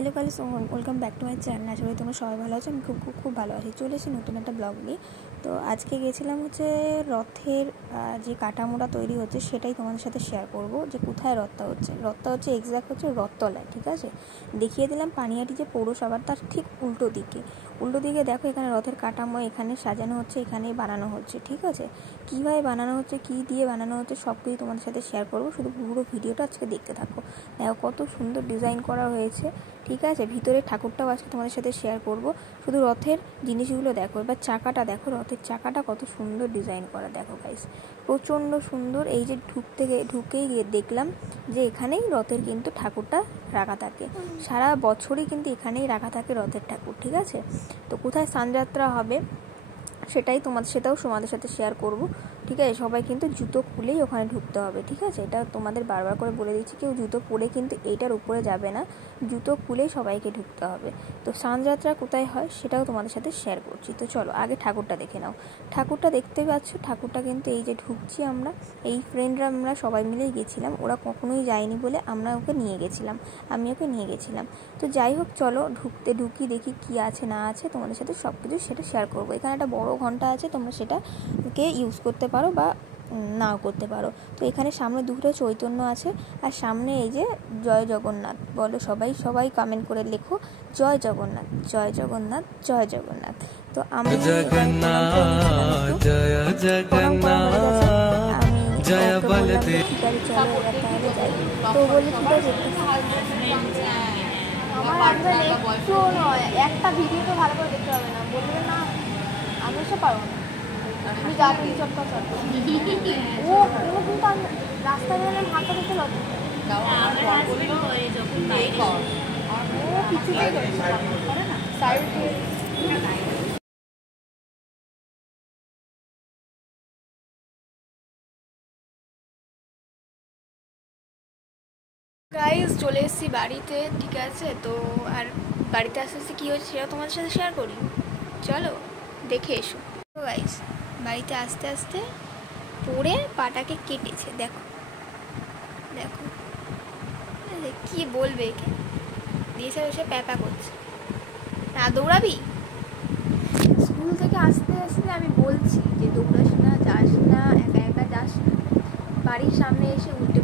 Hello guys, welcome back to my channel. আশা করি তোমরা সবাই ভালো আছো। আমি খুব ভালো আছি। চলে এসেছি নতুন একটা ব্লগ নিয়ে। তো আজকে গেছিলাম হচ্ছে রথের যে কাঠামোটা তৈরি হচ্ছে সেটাই তোমাদের সাথে শেয়ার করব, যে কোথায় রথটা হচ্ছে এক্স্যাক্ট হচ্ছে রথতলায়। ঠিক আছে, দেখিয়ে দিলাম পানিহাটি যে পৌরসভার তার ঠিক উল্টো দিকে দেখো, এখানে রথের কাঠামো এখানে সাজানো হচ্ছে, এখানেই বানানো হচ্ছে। ঠিক আছে, কীভাবে বানানো হচ্ছে, কী দিয়ে বানানো হচ্ছে সব কিছু তোমাদের সাথে শেয়ার করবো। শুধু পুরো ভিডিওটা আজকে দেখতে থাকো। দেখো কত সুন্দর ডিজাইন করা হয়েছে। ঠিক আছে, ভিতরে ঠাকুরটাও আজকে তোমাদের সাথে শেয়ার করব। শুধু রথের জিনিসগুলো দেখো, এবার চাকাটা দেখো, রথের চাকাটা কত সুন্দর ডিজাইন করা। দেখো গাইস, প্রচণ্ড সুন্দর। এই যে ঢুকেই গিয়ে দেখলাম যে এখানেই রথের কিন্তু ঠাকুরটা রাখা থাকে, সারা বছরই কিন্তু এখানেই রাখা থাকে রথের ঠাকুর। ঠিক আছে, তো কোথায় স্নানযাত্রা হবে সেটাও তোমাদের সাথে শেয়ার করব। ঠিক আছে, সবাই কিন্তু জুতো খুলেই ওখানে ঢুকতে হবে। ঠিক আছে, এটা তোমাদের বারবার করে বলে দিচ্ছি, কেউ জুতো পরে কিন্তু এইটার উপরে যাবে না, জুতো খুলেই সবাইকে ঢুকতে হবে। তো স্নানযাত্রা কোথায় হয় সেটাও তোমাদের সাথে শেয়ার করছি। তো চলো আগে ঠাকুরটা দেখে নাও। ঠাকুরটা দেখতে পাচ্ছ, ঠাকুরটা কিন্তু এই যে ঢুকছি আমরা, এই ফ্রেন্ডরা আমরা সবাই মিলেই গেছিলাম। ওরা কখনোই যায়নি বলে আমি ওকে নিয়ে গেছিলাম। তো যাই হোক, চলো ঢুকি দেখি কি আছে না আছে, তোমাদের সাথে সব কিছু সেটা শেয়ার করবো। এখানে একটা বড় ঘন্টা আছে, তোমরা সেটাকে ইউজ করতে পারো বা নাও করতে পারো। তো এখানে সামনে দুটো চৈতন্য আছে, আর সামনে এই যে জয় জগন্নাথ বলো, সবাই কমেন্ট করে লেখো জয় জগন্নাথ, জয় জগন্নাথ, জয় জগন্নাথ। তো আমি তো বলি ঠিক আছে, একটা ভিডিও তো ভালো করে দেখতে হবে না, বলবে না আমি এসে পারবো না, আমি গাড়ি চটকা চটকা ও কোনো কিন্তু আমি রাস্তায় বেরোলে হাঁটা দেখতে লজ্জা গাইস, চলে এসেছি বাড়িতে। ঠিক আছে, তো আর বাড়িতে আস্তে আস্তে কী হচ্ছে সেটা তোমাদের সাথে শেয়ার করি, চলো দেখে এসো। তো গাইস, বাড়িতে আস্তে আস্তে পড়ে পাটাকে কেটেছে। দেখো দেখো, কি বলবে, একে দিয়েছে এসে প্যাপা করছে। না দৌড়াবি, স্কুল থেকে আস্তে আস্তে আমি বলছি যে দৌড়াস না, যাস না, একা একা যাস না, বাড়ির সামনে এসে উল্টে